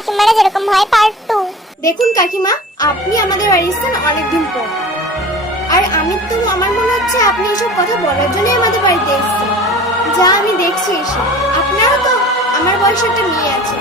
কাকিমারা যেরকম হয় পার্ট 2। দেখুন কাকিমা, আপনি আমাদের বাড়ি এসেছেন অনেকদিন পর, আর আমার মনে হচ্ছে আপনি এসব কথা বলার জন্যই আমাদের বাড়িতে এসেছেন। যা আমি দেখছি এসে, আপনারও তো আমার বয়সে একটা মেয়ে আছে,